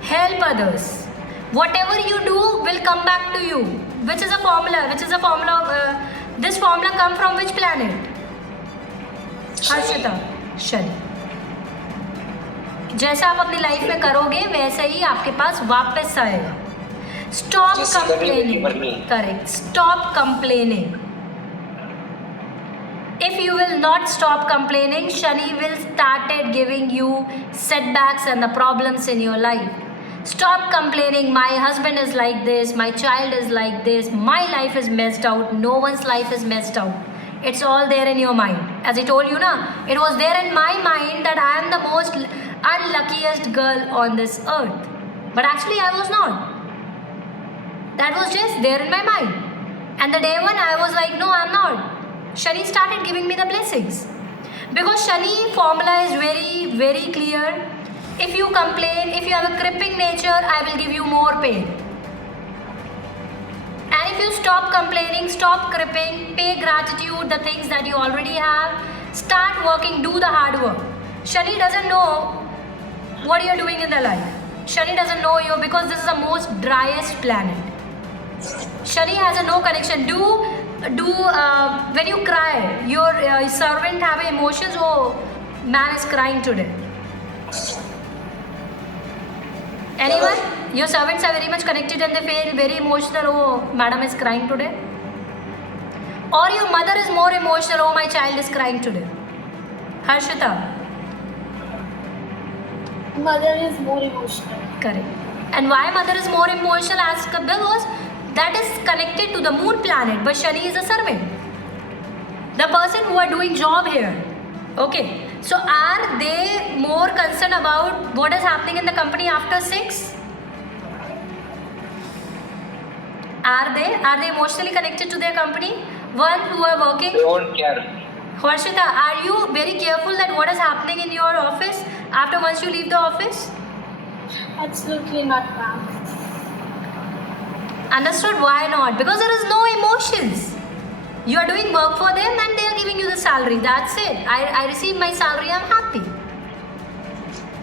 Help others. Whatever you do will come back to you. Which is a formula? This formula come from which planet? Harshita. Shani. जैसा आप अपनी life में करोगे वैसे ही आपके पास वापस आएगा. Stop complaining. Correct. Stop complaining. If you will not stop complaining, Shani will started giving you setbacks and the problems in your life. Stop complaining, my husband is like this, my child is like this, my life is messed out, no one's life is messed out. It's all there in your mind. As I told you, it was there in my mind that I am the most unluckiest girl on this earth. But actually I was not. That was just there in my mind. And the day one I was like, no, I'm not. Shani started giving me the blessings. Because Shani formula is very, very clear. If you complain, if you have a cripping nature, I will give you more pain. And if you stop complaining, stop cripping, pay gratitude, the things that you already have, start working, do the hard work. Shani doesn't know what you're doing in the life. Shani doesn't know you because this is the most driest planet. Shani has a no connection. When you cry, your servant have emotions. Oh, man is crying today. Anyone? Your servants are very much connected and they feel very emotional. Oh, madam is crying today. Or your mother is more emotional. Oh, my child is crying today. Harshita. Mother is more emotional. Correct. And why mother is more emotional? As because that is connected to the moon planet, but Shani is a servant. The person who are doing job here. Okay. So are they more concerned about what is happening in the company after 6? Are they emotionally connected to their company? One who are working? They won't care. Harshita, are you very careful that what is happening in your office after once you leave the office? Absolutely not, ma'am. Understood? Why not? Because there is no emotions. You are doing work for them and they are giving you the salary. That's it. I receive my salary, I'm happy.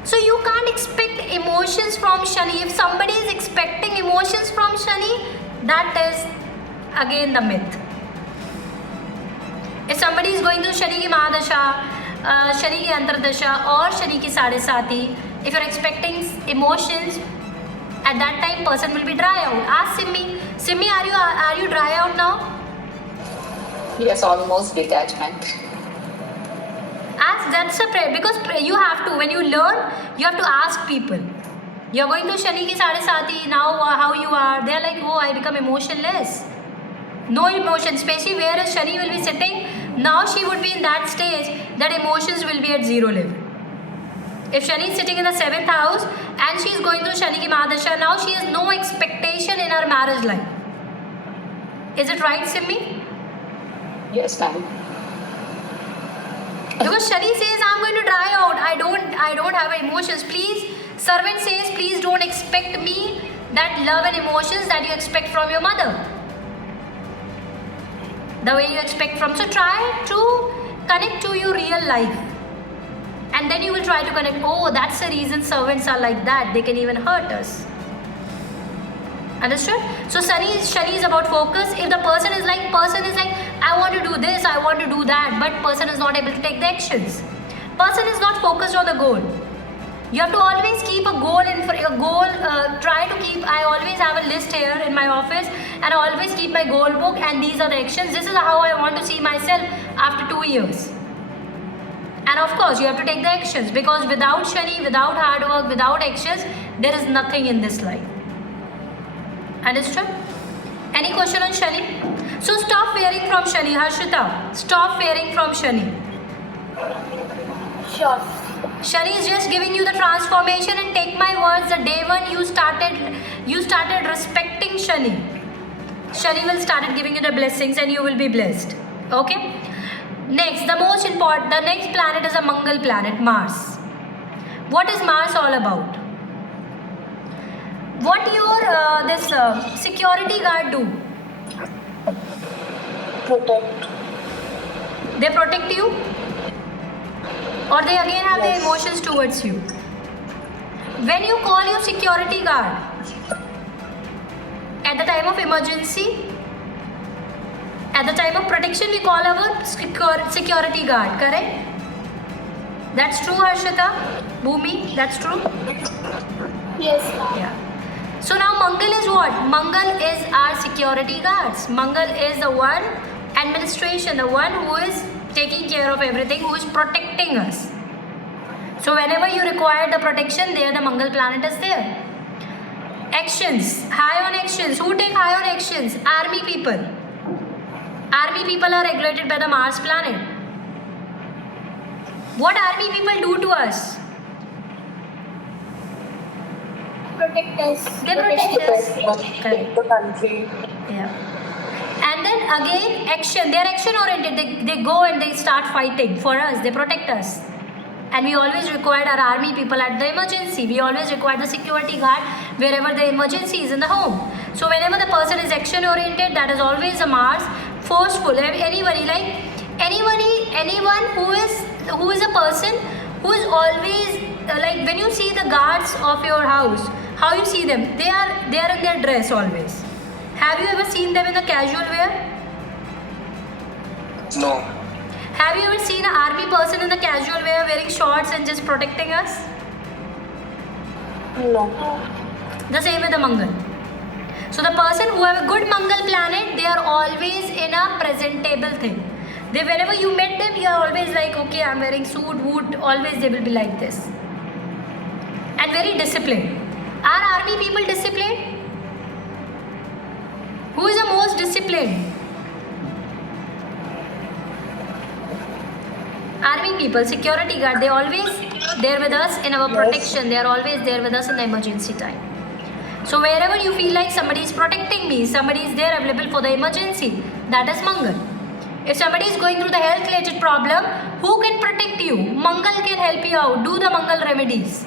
So you can't expect emotions from Shani. If somebody is expecting emotions from Shani, that is again the myth. If somebody is going through Shani ki Mahadasha, Shani ki Antardasha or Shani ki Sadesati, if you're expecting emotions, at that time person will be dry out. Ask Simmi. Simmi, are you dry out now? Yes, almost detachment. Ask, that's a prayer. Because you have to, when you learn, you have to ask people. You're going to Shani ki Sadesati, now how you are. They're like, oh, I become emotionless. No emotion, especially where Shani will be sitting. Now she would be in that stage that emotions will be at zero level. If Shani is sitting in the 7th house and she is going through Shani ki Mahadasha, now she has no expectation in her marriage life. Is it right, Simmi? Yes, ma'am. Because Shani says, I'm going to dry out. I don't have emotions. Please, servant says, please don't expect me that love and emotions that you expect from your mother. The way you expect from. So try to connect to your real life. And then you will try to connect, oh, that's the reason servants are like that. They can even hurt us. Understood? So Shani is about focus. If the person is like, I want to do this, I want to do that, but person is not able to take the actions. Person is not focused on the goal. You have to always keep a goal try to keep, I always have a list here in my office and I always keep my goal book and these are the actions. This is how I want to see myself after 2 years. And of course, you have to take the actions because without Shani, without hard work, without actions, there is nothing in this life. Understood? Any question on Shani? So stop fearing from Shani. Harshita, stop fearing from Shani. Sure. Shani is just giving you the transformation, and take my words, the day one you started respecting Shani. Shani will started giving you the blessings and you will be blessed. Okay? Next, the next planet is a Mangal planet, Mars. What is Mars all about? What your security guard do? Protect. They protect you? Or they again have their Yes. emotions towards you? When you call your security guard at the time of emergency, at the time of protection, we call our security guard, correct? That's true, Harshita? Bhumi, that's true? Yes, ma'am. Yeah. So now Mangal is what? Mangal is our security guards. Mangal is the one administration, the one who is taking care of everything, who is protecting us. So whenever you require the protection, there the Mangal planet is there. Actions, high on actions. Who take high on actions? Army people. Army people are regulated by the Mars planet. What army people do to us? Protect us. They protect us. Protect the country. Yeah. And then again, action. They are action oriented. They go and they start fighting for us. They protect us. And we always required our army people at the emergency. We always require the security guard wherever the emergency is in the home. So whenever the person is action oriented, that is always a Mars. Forceful. Anyone who is a person who is always like, when you see the guards of your house, how you see them? They are in their dress always. Have you ever seen them in the casual wear? No. Have you ever seen an army person in the casual wear wearing shorts and just protecting us? No. The same with the Mangal. So the person who have a good Mangal planet, they are always in a presentable thing. Whenever you met them, you are always like, okay, I'm wearing suit, woot, always they will be like this. And very disciplined. Are army people disciplined? Who is the most disciplined? Army people, security guard, they always there with us in our protection. They are always there with us in the emergency time. So wherever you feel like somebody is protecting me, somebody is there available for the emergency, that is Mangal. If somebody is going through the health related problem, who can protect you? Mangal can help you out. Do the Mangal remedies.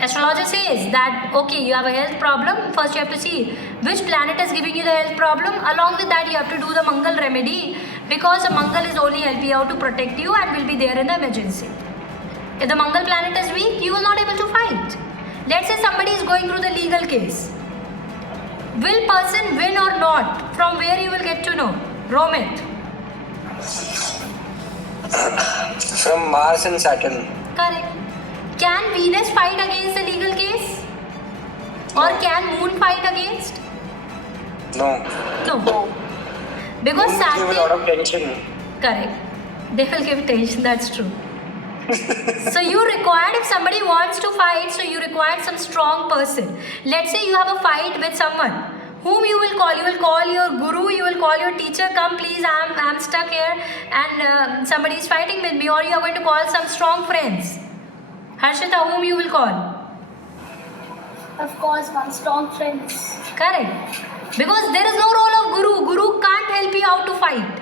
Astrologer says that, okay, you have a health problem, first you have to see which planet is giving you the health problem. Along with that, you have to do the Mangal remedy, because the Mangal is only helping you out to protect you and will be there in the emergency. If the Mangal planet is weak, you will not able to fight. Let's say somebody is going through the legal case. Will person win or not? From where you will get to know? Romit. From Mars and Saturn. Correct. Can Venus fight against the legal case? Or can Moon fight against? No. No. Because Moon give a lot Saturn... of tension. Correct. They will give tension, that's true. So you required, if somebody wants to fight, so you required some strong person. Let's say you have a fight with someone. Whom you will call? You will call your guru, you will call your teacher, come please, I'm stuck here and somebody is fighting with me, or you are going to call some strong friends. Harshita, whom you will call? Of course, ma'am. Strong friends. Correct. Because there is no role of guru. Guru can't help you out to fight.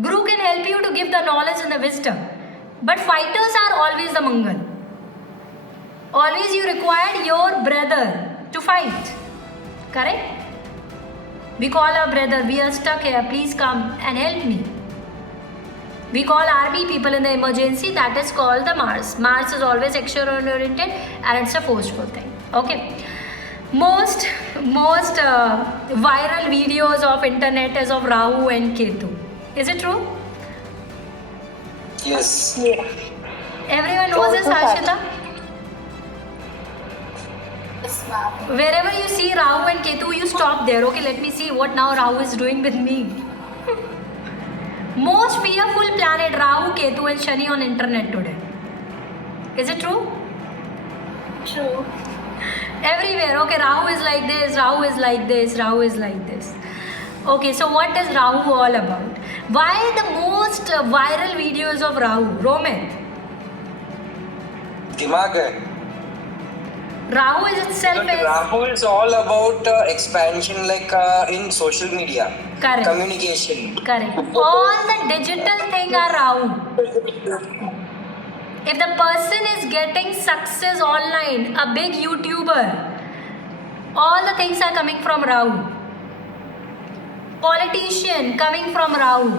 Guru can help you to give the knowledge and the wisdom. But fighters are always the Mangal. Always you required your brother to fight. Correct? We call our brother, we are stuck here, please come and help me. We call army people in the emergency, that is called the Mars. Mars is always action oriented and it's a forceful thing. Okay. Most viral videos of internet is of Rahu and Ketu. Is it true? Yes. Yeah. Everyone knows this, Also Harshita? Yes, ma'am. Wherever you see Rahu and Ketu, you stop there. Okay, let me see what now Rahu is doing with me. Most fearful planet, Rahu, Ketu and Shani on internet today. Is it true? True. Everywhere. Okay, Rahu is like this, Rahu is like this, Rahu is like this. Okay, so what is Rahu all about? Why the most viral videos of Rahu? Romit. Dimag hai. Rahu is itself But Rahu is all about expansion, like in social media, Correct. communication. Correct. All the digital thing are Rahu. If the person is getting success online, a big YouTuber, all the things are coming from Rahu. Politician coming from Rahu.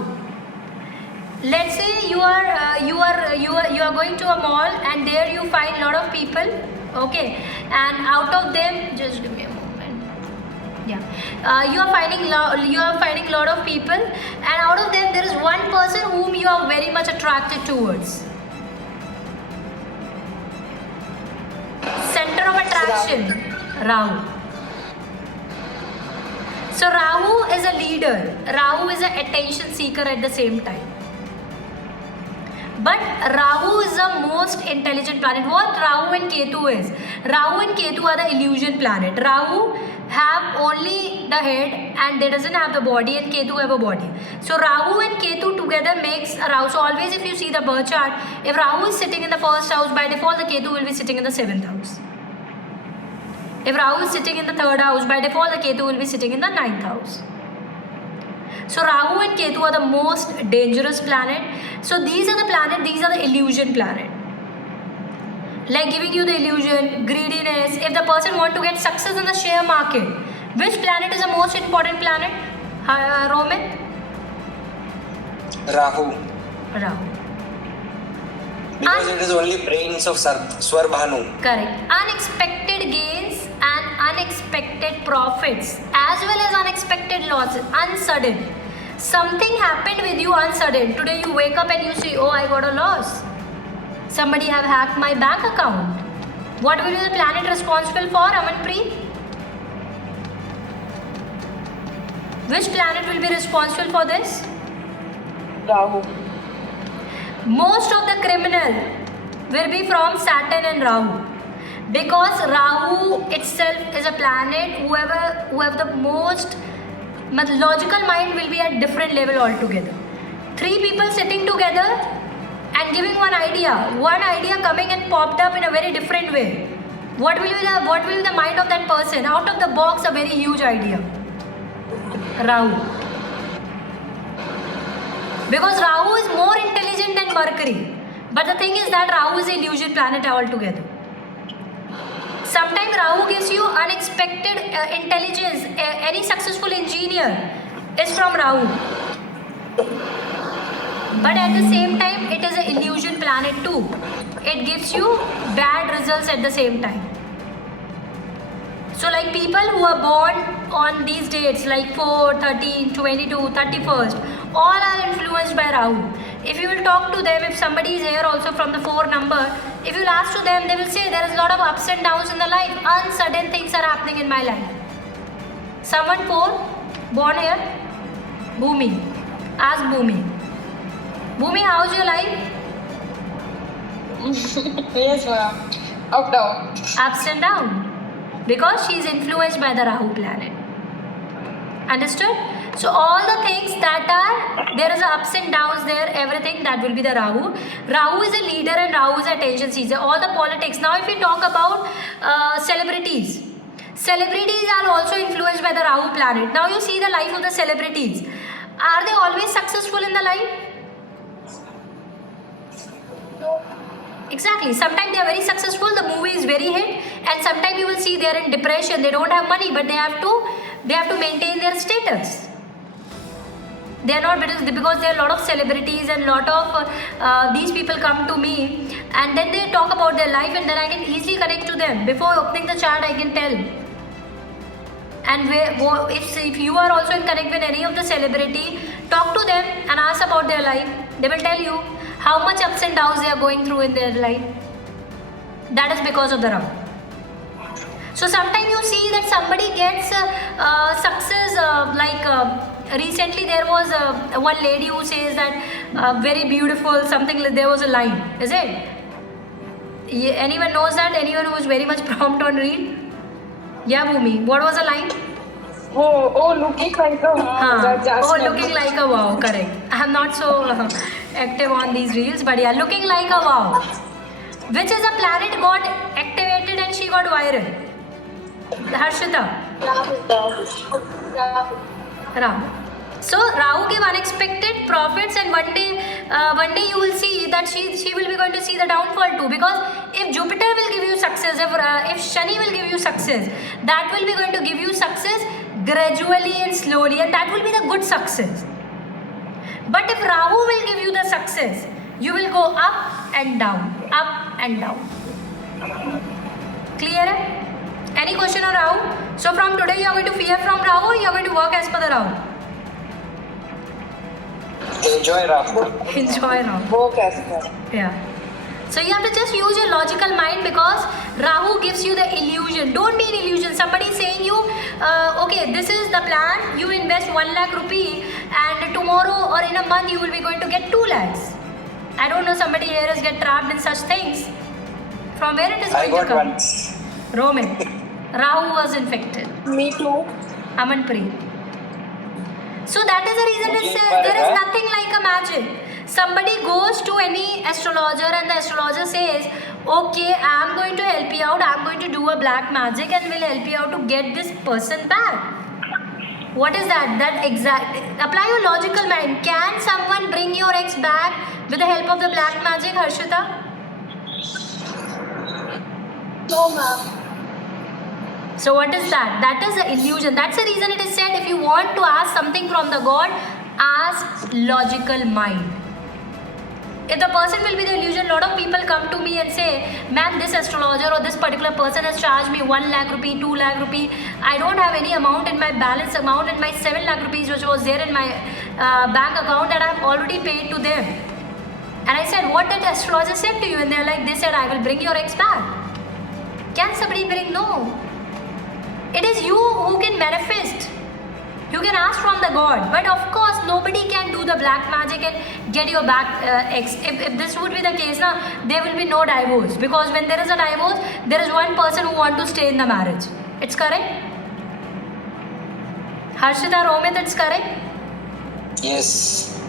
Let's say you are going to a mall and there you find lot of people, okay, and out of them, just give me a moment. Yeah, you are finding lot of people, and out of them there is one person whom you are very much attracted towards. Center of attraction, Rahu. So Rahu is a leader. Rahu is an attention seeker at the same time. But Rahu is the most intelligent planet. What Rahu and Ketu is? Rahu and Ketu are the illusion planet. Rahu have only the head and they doesn't have the body, and Ketu have a body. So Rahu and Ketu together makes a Rahu. So always if you see the birth chart, if Rahu is sitting in the first house, by default the Ketu will be sitting in the 7th house. If Rahu is sitting in the 3rd house, by default the Ketu will be sitting in the 9th house. So Rahu and Ketu are the most dangerous planet. So these are the planet, these are the illusion planet. Like giving you the illusion, greediness. If the person want to get success in the share market, which planet is the most important planet? Romit? Rahu. Rahu. Because it is only brains of Swarbhanu. Correct. Unexpected gains and unexpected profits, as well as unexpected losses, unsudden. Something happened with you unsudden. Today you wake up and you see, oh, I got a loss. Somebody have hacked my bank account. What will be the planet responsible for, Amanpreet? Which planet will be responsible for this? Rahu. Most of the criminal will be from Saturn and Rahu. Because Rahu itself is a planet, whoever the most logical mind will be at different level altogether. 3 people sitting together and giving one idea coming and popped up in a very different way. What will be the mind of that person? Out of the box, a very huge idea. Rahu. Because Rahu is more intelligent than Mercury. But the thing is that Rahu is an illusion planet altogether. Sometimes Rahu gives you unexpected intelligence. Any successful engineer is from Rahu. But at the same time, it is an illusion planet too. It gives you bad results at the same time. So like people who are born on these dates like 4, 13, 22, 31st, all are influenced by Rahu. If you will talk to them, if somebody is here also from the 4 number, if you will ask to them, they will say there is a lot of ups and downs in the life. Unsudden things are happening in my life. Someone 4, born here, Bhumi. Ask Bhumi. Bhumi, how's your life? Yes, ma'am. Up, down. Ups and downs. Because she is influenced by the Rahu planet. Understood? So all the things that are, there is ups and downs there, everything that will be the Rahu. Rahu is a leader and Rahu is a attention seeker. All the politics. Now if we talk about celebrities. Celebrities are also influenced by the Rahu planet. Now you see the life of the celebrities. Are they always successful in the life? Exactly. Sometimes they are very successful, the movie is very hit, and sometimes you will see they are in depression, they don't have money, but they have to maintain their status. They are not, because there are a lot of celebrities and lot of these people come to me and then they talk about their life, and then I can easily connect to them. Before opening the chart, I can tell. And if you are also in connect with any of the celebrity, talk to them and ask about their life. They will tell you how much ups and downs they are going through in their life. That is because of the Rahu. So sometimes you see that somebody gets success, recently there was one lady who says that very beautiful, something like, there was a line, is it? Anyone knows that? Anyone who is very much prompt on read? Yeah, Bhumi. What was the line? Oh, looking like a Oh, looking like a wow. Correct. I am not so active on these reels, but yeah, looking like a wow. Which is a planet got activated and she got viral? Harshita. Rahu. Rahu. So Rahu gave unexpected profits, and one day you will see that she will be going to see the downfall too. Because if Jupiter will give you success, if Shani will give you success, that will be going to give you success gradually and slowly, and that will be the good success. But if Rahu will give you the success, you will go up and down, up and down. Clear? Any question on Rahu? So from today you are going to fear from Rahu, or you are going to work as per the Rahu? Enjoy Rahu. Enjoy Rahu. Work as well. Yeah. So you have to just use your logical mind, because Rahu gives you the illusion. Don't be in illusion. Somebody is saying you, okay, this is the plan. You invest 1 lakh rupee, and tomorrow or in a month you will be going to get 2 lakhs. I don't know. Somebody here is get trapped in such things. From where it is I going to got come? one. Roman. Rahu was infected. Me too. Amanpreet. So that is the reason it Okay, says there is Bharat. nothing like a magic. Somebody goes to any astrologer and the astrologer says, okay, I am going to help you out, I am going to do a black magic and will help you out to get this person back. What is that? That exact. Apply your logical mind. Can someone bring your ex back with the help of the black magic, Harshita? No, ma'am. So what is that? That is the illusion. That's the reason it is said, if you want to ask something from the God, ask logical mind. If the person will be the illusion, a lot of people come to me and say, ma'am, this astrologer or this particular person has charged me 1 lakh rupee, 2 lakh rupee. I don't have any amount in my balance amount, and my 7 lakh rupees which was there in my bank account, that I have already paid to them. And I said, what did the astrologer said to you? And they're like, they said, I will bring your ex back. Can somebody bring? No. It is you who can manifest. You can ask from the God, but of course nobody can do the black magic and get your back ex. If this would be the case, now there will be no divorce, because when there is a divorce, there is one person who wants to stay in the marriage. It's correct? Harshita, Romit, it's correct? Yes.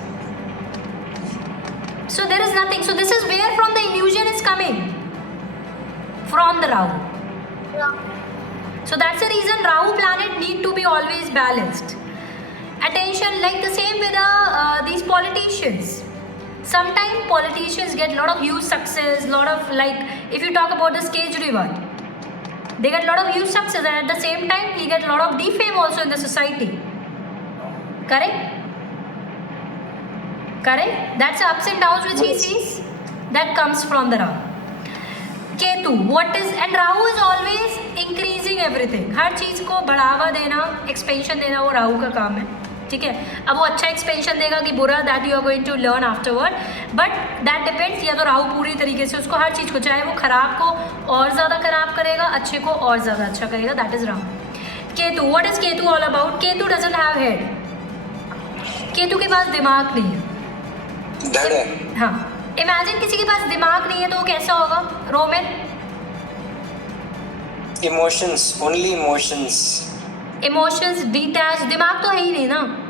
So there is nothing. So this is where from the illusion is coming. From the Rahu. Yeah. So that's the reason Rahu planet need to be always balanced. Attention, like the same with these politicians. Sometimes politicians get a lot of huge success, lot of, like if you talk about this Kejriwal, they get a lot of huge success, and at the same time he get a lot of defame also in the society. Correct? Correct? That's the ups and downs which he sees. That comes from the Rahu. Ketu, what is, and Rahu is always increasing everything. हर चीज़ को बढ़ावा देना, expansion देना, वो राहु का काम है. ठीक है. अब वो अच्छा expansion देगा कि बुरा, that you are going to learn afterward. But that depends. या तो राहु पूरी तरीके से उसको हर चीज़ को, चाहे वो खराब को और ज़्यादा खराब करेगा, अच्छे को और ज़्यादा अच्छा करेगा. That is Rahu. Ketu, what is Ketu all about? Ketu doesn't have head. Ketu के पास दिमाग नहीं है. धड़ है. हाँ. इमेजिन किसी के पास दिमाग नहीं है तो वो कैसा होगा? Roman? Emotions, only emotions. Emotions detach, दिमाग तो है ही नहीं ना.